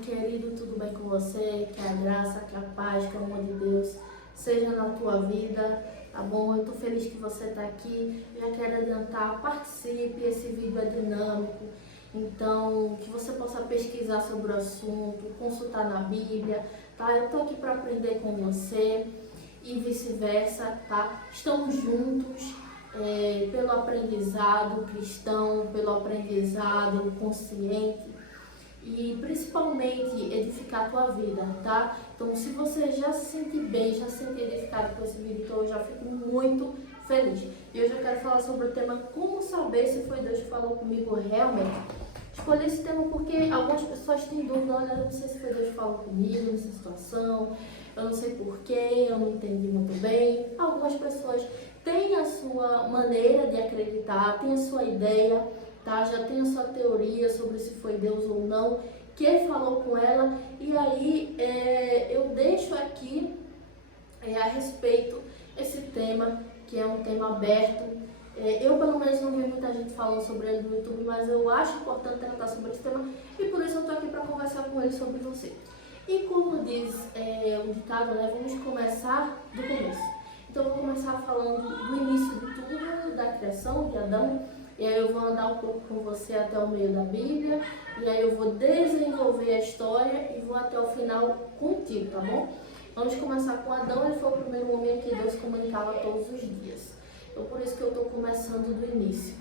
querido, tudo bem com você? Que a graça, que a paz, que o amor de Deus seja na tua vida, tá bom? Eu tô feliz que você tá aqui. Já quero adiantar, participe, esse vídeo é dinâmico, então que você possa pesquisar sobre o assunto, consultar na Bíblia, tá? Eu tô aqui para aprender com você e vice-versa, tá? Estamos juntos pelo aprendizado cristão, pelo aprendizado consciente, e principalmente edificar a tua vida, tá? Então, se você já se sente bem, já se sente edificado com esse vídeo, então eu já fico muito feliz. E hoje eu quero falar sobre o tema como saber se foi Deus que falou comigo realmente. Escolhi esse tema porque algumas pessoas têm dúvida, olha, eu não sei se foi Deus que falou comigo nessa situação, eu não sei porquê, eu não entendi muito bem. Algumas pessoas têm a sua maneira de acreditar, têm a sua ideia, tá? Já tem a sua teoria sobre se foi Deus ou não, que falou com ela, e aí eu deixo aqui a respeito esse tema, que é um tema aberto. Eu pelo menos não vi muita gente falando sobre ele no YouTube, mas eu acho importante tratar sobre esse tema, e por isso eu tô aqui para conversar com ele sobre você. E como diz o ditado, né, vamos começar do começo. Então eu vou começar falando do início de tudo, da criação de Adão. E aí eu vou andar um pouco com você até o meio da Bíblia, e aí eu vou desenvolver a história e vou até o final contigo, tá bom? Vamos começar com Adão. Ele foi o primeiro homem que Deus comunicava todos os dias. Então por isso que eu estou começando do início.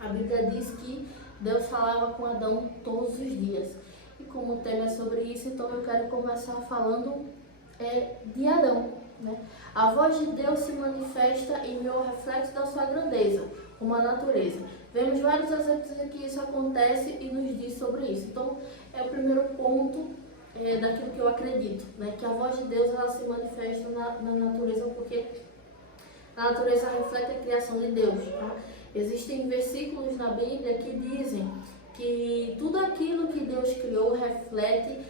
A Bíblia diz que Deus falava com Adão todos os dias. E como o tema é sobre isso, então eu quero começar falando de Adão, né? A voz de Deus se manifesta em meio ao reflexo da sua grandeza, como a natureza. Vemos vários exemplos em que isso acontece e nos diz sobre isso. Então, é o primeiro ponto daquilo que eu acredito, né? Que a voz de Deus ela se manifesta na natureza, porque a natureza reflete a criação de Deus, tá? Existem versículos na Bíblia que dizem que tudo aquilo que Deus criou reflete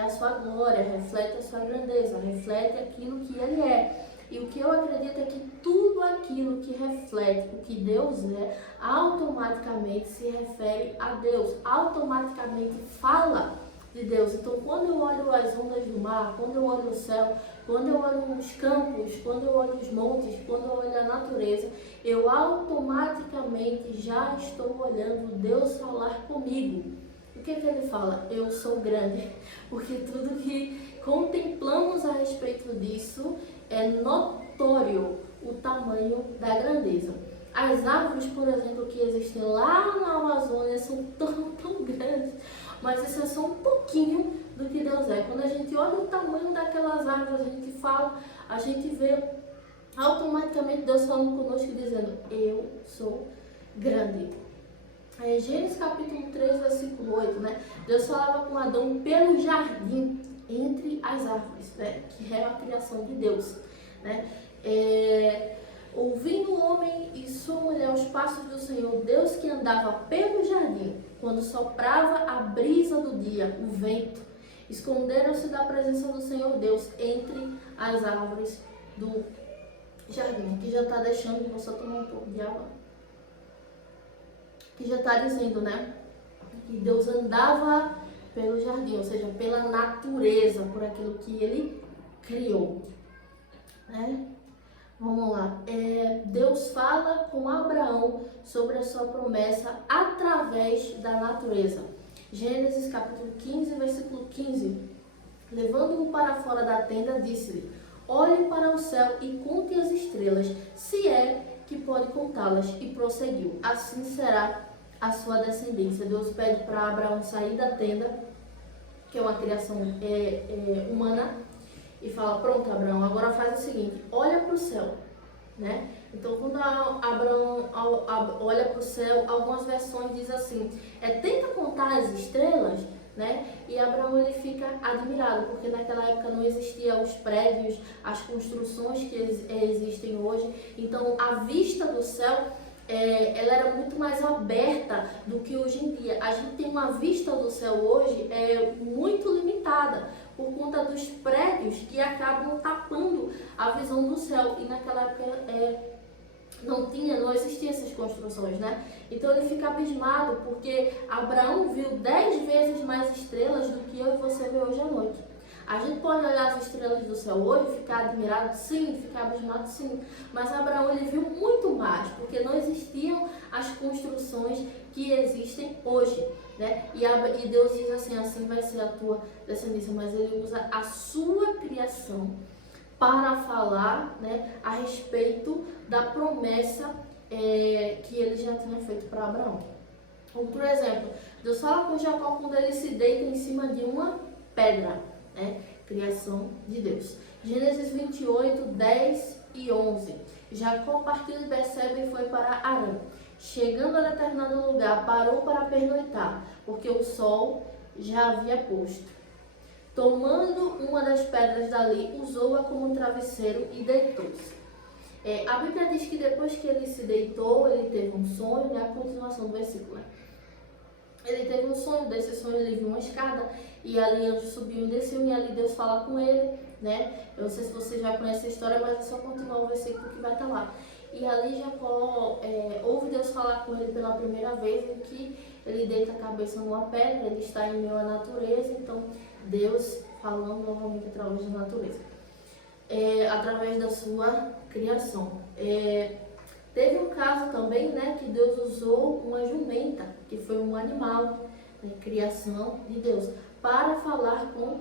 a sua glória, reflete a sua grandeza, reflete aquilo que Ele é. E o que eu acredito é que tudo aquilo que reflete o que Deus é, automaticamente se refere a Deus, automaticamente fala de Deus. Então, quando eu olho as ondas do mar, quando eu olho o céu, quando eu olho os campos, quando eu olho os montes, quando eu olho a natureza, eu automaticamente já estou olhando Deus falar comigo. O que Ele fala? Eu sou grande, porque tudo que contemplamos a respeito disso é notório o tamanho da grandeza. As árvores, por exemplo, que existem lá na Amazônia são tão grandes, mas isso é só um pouquinho do que Deus é. Quando a gente olha o tamanho daquelas árvores, a gente fala, a gente vê automaticamente Deus falando conosco e dizendo, eu sou grande. Gênesis capítulo 3, versículo 8, né? Deus falava com Adão pelo jardim, entre as árvores, né? Que é a criação de Deus, né? Ouvindo o homem e sua mulher os passos do Senhor, Deus que andava pelo jardim, quando soprava a brisa do dia, o vento, esconderam-se da presença do Senhor Deus entre as árvores do jardim. Que já está deixando, vou só tomar um pouco de água. Que já está dizendo, né? Que Deus andava pelo jardim, ou seja, pela natureza, por aquilo que Ele criou, né? Vamos lá. Deus fala com Abraão sobre a sua promessa através da natureza. Gênesis capítulo 15, versículo 15. Levando-o para fora da tenda, disse-lhe, olhe para o céu e conte as estrelas, se é que pode contá-las. E prosseguiu, assim será a sua descendência. Deus pede para Abraão sair da tenda, que é uma criação humana, e fala, pronto, Abraão, agora faz o seguinte, olha para o céu, né? Então, quando Abraão olha para o céu, algumas versões dizem assim, tenta contar as estrelas, né? E Abraão ele fica admirado, porque naquela época não existiam os prédios, as construções que existem hoje. Então, a vista do céu ela era muito mais aberta do que hoje em dia. A gente tem uma vista do céu hoje muito limitada por conta dos prédios que acabam tapando a visão do céu, e naquela época não existiam essas construções, né? Então ele fica abismado porque Abraão viu 10 vezes mais estrelas do que eu vê hoje à noite. A gente pode olhar as estrelas do céu hoje e ficar admirado, sim, ficar abismado, sim. Mas Abraão, ele viu muito mais, porque não existiam as construções que existem hoje, né? E Deus diz assim, assim vai ser a tua descendência, mas ele usa a sua criação para falar, né, a respeito da promessa que ele já tinha feito para Abraão. Outro exemplo, Deus fala com Jacó quando ele se deita em cima de uma pedra, né? Criação de Deus. Gênesis 28, 10 e 11. Jacó partiu de Berseba e foi para Harã. Chegando a determinado lugar, parou para pernoitar, porque o sol já havia posto. Tomando uma das pedras dali, usou-a como travesseiro e deitou-se. A Bíblia diz que depois que ele se deitou, ele teve um sonho, né? A continuação do versículo, né? Ele teve um sonho, desse sonho ele viu uma escada, e ali anjos subiam e desciam, e ali Deus fala com ele, né? Eu não sei se você já conhece a história, mas é só continuar o versículo que vai estar lá. E ali Jacó ouve Deus falar com ele pela primeira vez, em que ele deita a cabeça numa pedra, ele está em meio à natureza, então Deus falando novamente através da natureza, através da sua criação. Teve um caso também, né, que Deus usou uma jumenta, que foi um animal, né, criação de Deus, para falar com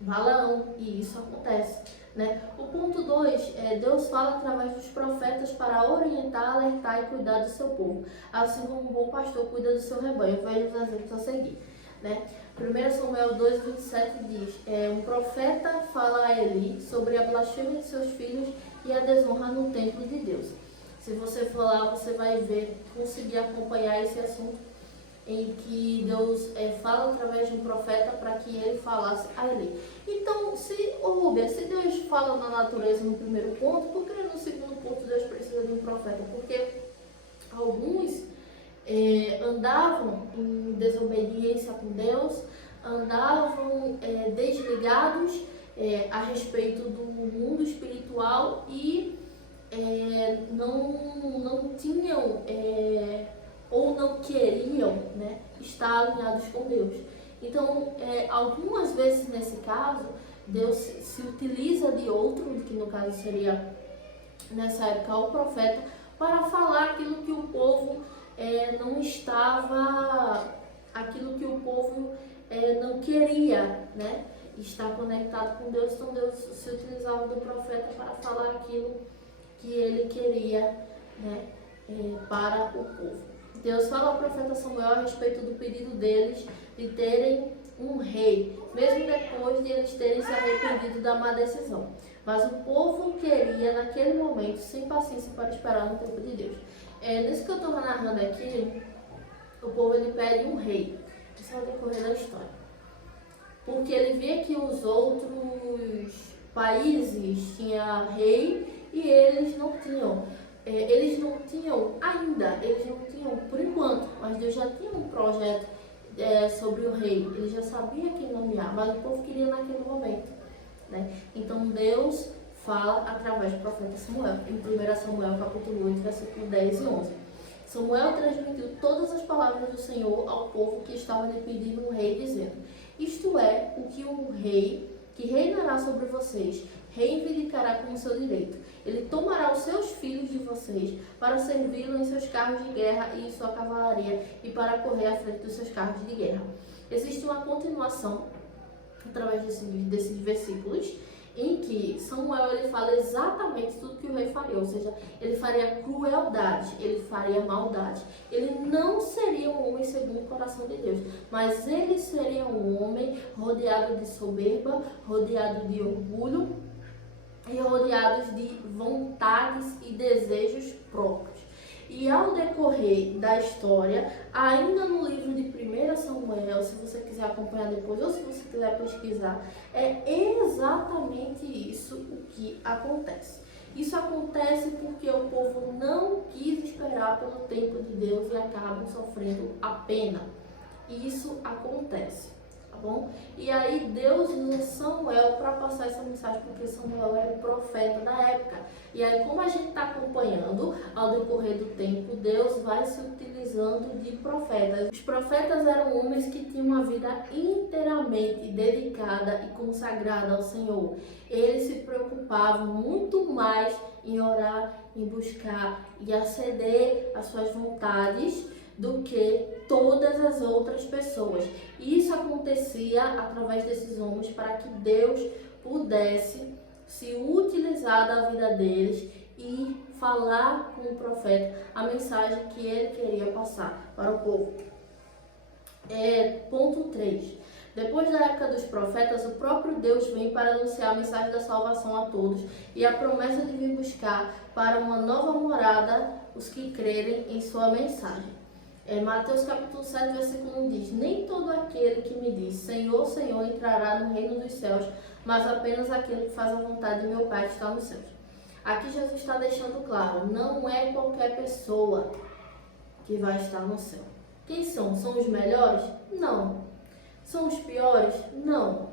Balaão, e isso acontece, né? O ponto 2, Deus fala através dos profetas para orientar, alertar e cuidar do seu povo, assim como um bom pastor cuida do seu rebanho. Veja os exemplos a seguir, né? 1 Samuel 2, 27 diz, um profeta fala a Eli sobre a blasfêmia de seus filhos e a desonra no templo de Deus. Se você for lá, você vai conseguir acompanhar esse assunto em que Deus fala através de um profeta para que ele falasse a Eli. Então, se Deus fala na natureza no primeiro ponto, por que no segundo ponto Deus precisa de um profeta? Porque alguns andavam em desobediência com Deus, andavam desligados a respeito do mundo espiritual e não tinham ou não queriam, né, estar alinhados com Deus. Então, algumas vezes nesse caso, Deus se utiliza de outro, que no caso seria nessa época o profeta, para falar aquilo que o povo não estava, aquilo que o povo não queria, né, estar conectado com Deus. Então Deus se utilizava do profeta para falar aquilo que ele queria, né, para o povo. Deus fala ao profeta Samuel a respeito do pedido deles de terem um rei, mesmo depois de eles terem se arrependido da má decisão. Mas o povo queria, naquele momento, sem paciência para esperar no tempo de Deus. Nisso que eu estou narrando aqui, o povo ele pede um rei. Isso é o decorrer da história. Porque ele via que os outros países tinham rei e eles não tinham. Eles não tinham ainda, eles não tinham por enquanto, mas Deus já tinha um projeto sobre o rei. Ele já sabia quem nomear, mas o povo queria naquele momento, né? Então Deus fala através do profeta Samuel, em 1 Samuel capítulo 8, versículo 10 e 11. Samuel transmitiu todas as palavras do Senhor ao povo que estava lhe pedindo um rei, dizendo: isto é o que o rei que reinará sobre vocês reivindicará como seu direito. Ele tomará os seus filhos de vocês para servi-lo em seus carros de guerra e em sua cavalaria e para correr à frente dos seus carros de guerra. Existe uma continuação através desses versículos em que Samuel ele fala exatamente tudo que o rei faria, ou seja, ele faria crueldade, ele faria maldade. Ele não seria um homem segundo o coração de Deus, mas ele seria um homem rodeado de soberba, rodeado de orgulho e rodeados de vontades e desejos próprios. E ao decorrer da história, ainda no livro de 1 Samuel, se você quiser acompanhar depois ou se você quiser pesquisar, é exatamente isso o que acontece. Isso acontece porque o povo não quis esperar pelo tempo de Deus e acabam sofrendo a pena. E isso acontece. A bom? E aí Deus usa Samuel para passar essa mensagem, porque Samuel era o profeta da época. E aí, como a gente está acompanhando, ao decorrer do tempo, Deus vai se utilizando de profetas. Os profetas eram homens que tinham uma vida inteiramente dedicada e consagrada ao Senhor. Eles se preocupavam muito mais em orar, em buscar e aceder às suas vontades do que todas as outras pessoas. E isso acontecia através desses homens para que Deus pudesse se utilizar da vida deles e falar com o profeta a mensagem que ele queria passar para o povo. Ponto 3. Depois da época dos profetas, o próprio Deus vem para anunciar a mensagem da salvação a todos e a promessa de vir buscar para uma nova morada os que crerem em sua mensagem. Mateus capítulo 7, versículo 1 diz: nem todo aquele que me diz Senhor, Senhor entrará no reino dos céus, mas apenas aquele que faz a vontade de meu Pai que está nos céus. Aqui Jesus está deixando claro, não é qualquer pessoa que vai estar no céu. Quem são? São os melhores? Não. São os piores? Não.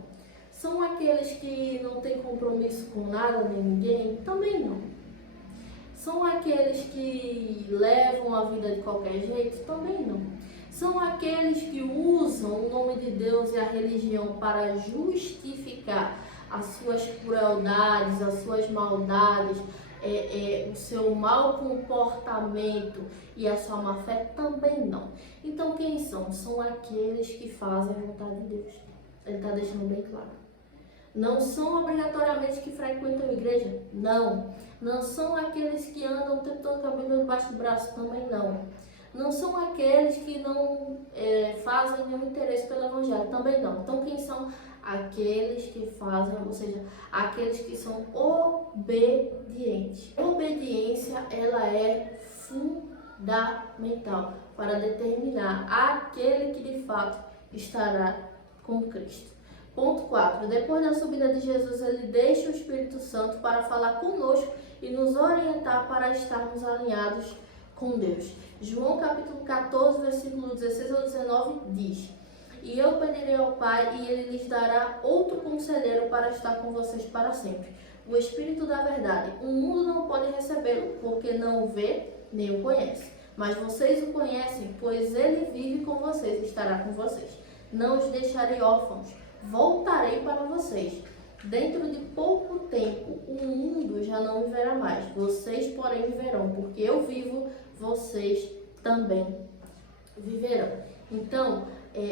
São aqueles que não têm compromisso com nada nem ninguém? Também não. São aqueles que levam a vida de qualquer jeito? Também não. São aqueles que usam o nome de Deus e a religião para justificar as suas crueldades, as suas maldades, o seu mau comportamento e a sua má fé? Também não. Então quem são? São aqueles que fazem a vontade de Deus. Ele está deixando bem claro. Não são obrigatoriamente que frequentam a igreja? Não. Não são aqueles que andam o tempo todo com a Bíblia debaixo do braço? Também não. Não são aqueles que não fazem nenhum interesse pelo Evangelho? Também não. Então quem são? Aqueles que fazem, ou seja, aqueles que são obedientes. A obediência, ela é fundamental para determinar aquele que de fato estará com Cristo. Ponto 4. Depois da subida de Jesus, ele deixa o Espírito Santo para falar conosco e nos orientar para estarmos alinhados com Deus. João capítulo 14, versículo 16 ao 19 diz: e eu pedirei ao Pai e ele lhes dará outro conselheiro para estar com vocês para sempre. O Espírito da verdade. O mundo não pode recebê-lo, porque não o vê nem o conhece. Mas vocês o conhecem, pois ele vive com vocês e estará com vocês. Não os deixarei órfãos. Voltarei para vocês. Dentro de pouco tempo, o mundo já não me verá mais. Vocês, porém, me verão, porque eu vivo, vocês também viverão. Então,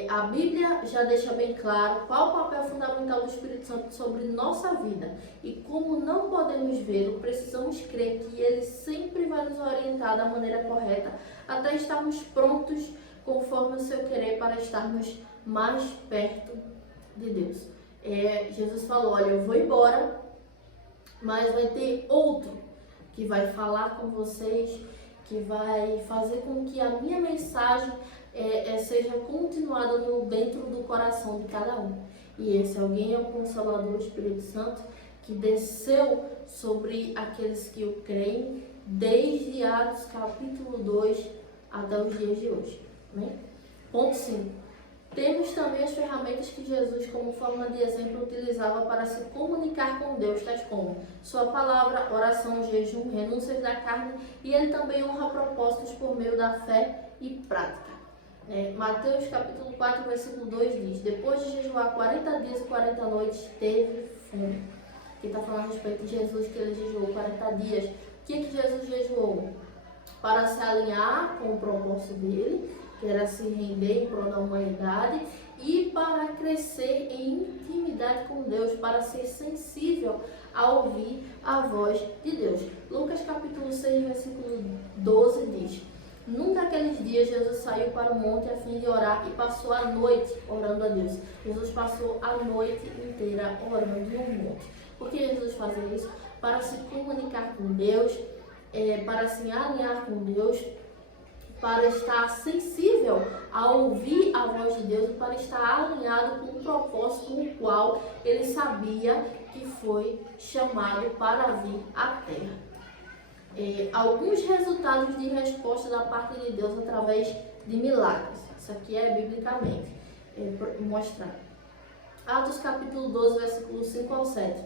a Bíblia já deixa bem claro qual o papel fundamental do Espírito Santo sobre nossa vida. E como não podemos vê-lo, precisamos crer que ele sempre vai nos orientar da maneira correta, até estarmos prontos, conforme o seu querer, para estarmos mais perto de Deus. Jesus falou, olha, eu vou embora, mas vai ter outro que vai falar com vocês, que vai fazer com que a minha mensagem seja continuada dentro do coração de cada um. E esse alguém é o Consolador, o Espírito Santo, que desceu sobre aqueles que o creem, desde Atos capítulo 2 até os dias de hoje. Amém? Ponto 5. Temos também as ferramentas que Jesus, como forma de exemplo, utilizava para se comunicar com Deus, tais como sua palavra, oração, jejum, renúncias da carne, e ele também honra propósitos por meio da fé e prática. Mateus capítulo 4, versículo 2 diz: depois de jejuar 40 dias e 40 noites, teve fome. Aqui está falando a respeito de Jesus, que ele jejuou 40 dias. O que Jesus jejuou? Para se alinhar com o propósito dele, que era se render em prol da humanidade, e para crescer em intimidade com Deus, para ser sensível a ouvir a voz de Deus. Lucas capítulo 6, versículo 12 diz: num daqueles dias Jesus saiu para o monte a fim de orar e passou a noite orando a Deus. Jesus passou a noite inteira orando no monte. Por que Jesus fazia isso? Para se comunicar com Deus, para se alinhar com Deus, para estar sensível a ouvir a voz de Deus e para estar alinhado com o propósito com o qual ele sabia que foi chamado para vir à terra. Alguns resultados de resposta da parte de Deus através de milagres. Isso aqui é biblicamente mostrado. Atos capítulo 12, versículos 5 ao 7.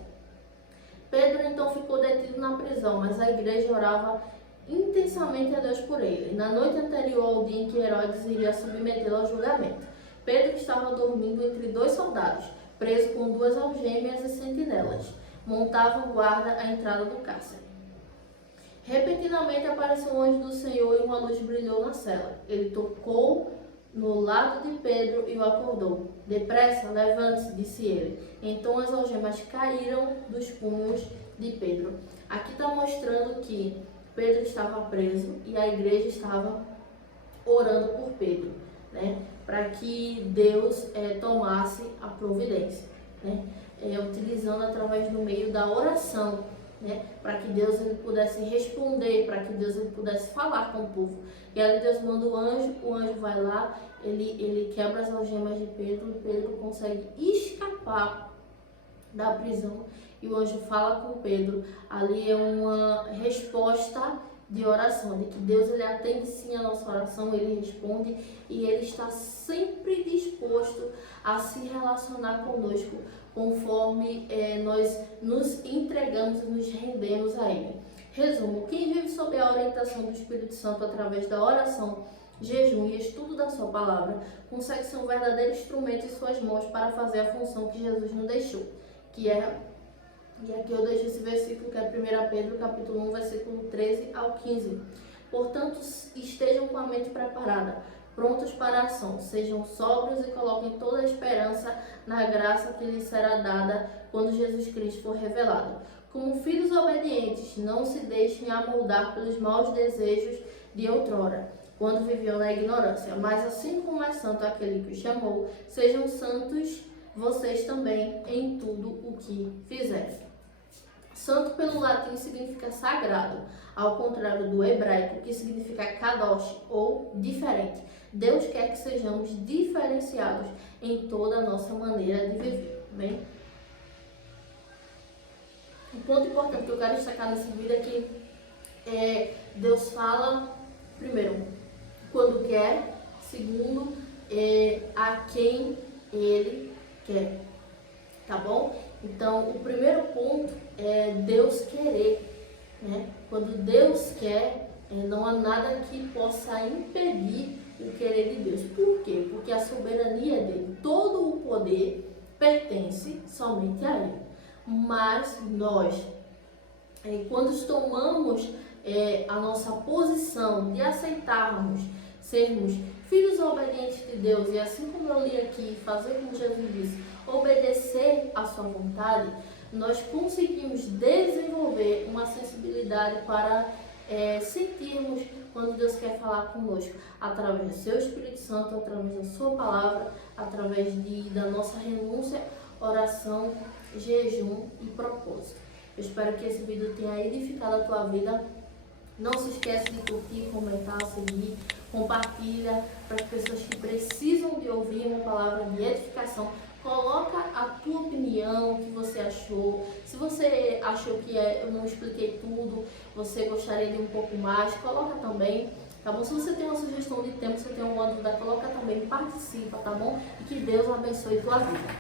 Pedro então ficou detido na prisão, mas a igreja orava intensamente a Deus por ele. Na noite anterior ao dia em que Herodes iria submetê-lo ao julgamento, Pedro estava dormindo entre dois soldados, preso com duas algemas e sentinelas. Montavam guarda à entrada do cárcere. Repentinamente apareceu um anjo do Senhor e uma luz brilhou na cela. Ele tocou no lado de Pedro e o acordou. Depressa, levante-se, disse ele. Então as algemas caíram dos punhos de Pedro. Aqui está mostrando que Pedro estava preso e a igreja estava orando por Pedro, né? Para que Deus tomasse a providência, né? Utilizando através do meio da oração, né? Para que Deus ele pudesse responder, para que Deus ele pudesse falar com o povo. E aí Deus manda o anjo vai lá, ele quebra as algemas de Pedro e Pedro consegue escapar da prisão. E o anjo fala com Pedro. Ali é uma resposta de oração, de que Deus ele atende sim a nossa oração, ele responde e ele está sempre disposto a se relacionar conosco conforme nós nos entregamos e nos rendemos a ele. Resumo: quem vive sob a orientação do Espírito Santo através da oração, jejum e estudo da sua palavra, consegue ser um verdadeiro instrumento em suas mãos para fazer a função que Jesus nos deixou, que é, e aqui eu deixo esse versículo que é 1 Pedro capítulo 1, versículo 13 ao 15. Portanto, estejam com a mente preparada, prontos para a ação, sejam sóbrios e coloquem toda a esperança na graça que lhes será dada quando Jesus Cristo for revelado. Como filhos obedientes, não se deixem amoldar pelos maus desejos de outrora, quando viviam na ignorância. Mas assim como é santo aquele que os chamou, sejam santos vocês também em tudo o que fizerem. Santo pelo latim significa sagrado, ao contrário do hebraico, que significa kadosh, ou diferente. Deus quer que sejamos diferenciados em toda a nossa maneira de viver. Bem? Um ponto importante que eu quero destacar nesse vídeo é que Deus fala, primeiro, quando quer, segundo, a quem Ele quer, tá bom? Então, o primeiro ponto é Deus querer, né? Quando Deus quer, não há nada que possa impedir o querer de Deus. Por quê? Porque a soberania dele, todo o poder pertence somente a Ele. Mas nós, quando tomamos a nossa posição de aceitarmos, sermos filhos obedientes de Deus, e assim como eu li aqui, fazer como Jesus disse, obedecer à sua vontade, nós conseguimos desenvolver uma sensibilidade para sentirmos quando Deus quer falar conosco, através do seu Espírito Santo, através da sua palavra, através da nossa renúncia, oração, jejum e propósito. Eu espero que esse vídeo tenha edificado a tua vida. Não se esqueça de curtir, comentar, seguir, compartilha para as pessoas que precisam de ouvir uma palavra de edificação. Coloca a tua opinião, o que você achou. Se você achou que eu não expliquei tudo, você gostaria de um pouco mais, coloca também, tá bom? Se você tem uma sugestão de tema, se você tem alguma dúvida, coloca também, participa, tá bom? E que Deus abençoe tua vida.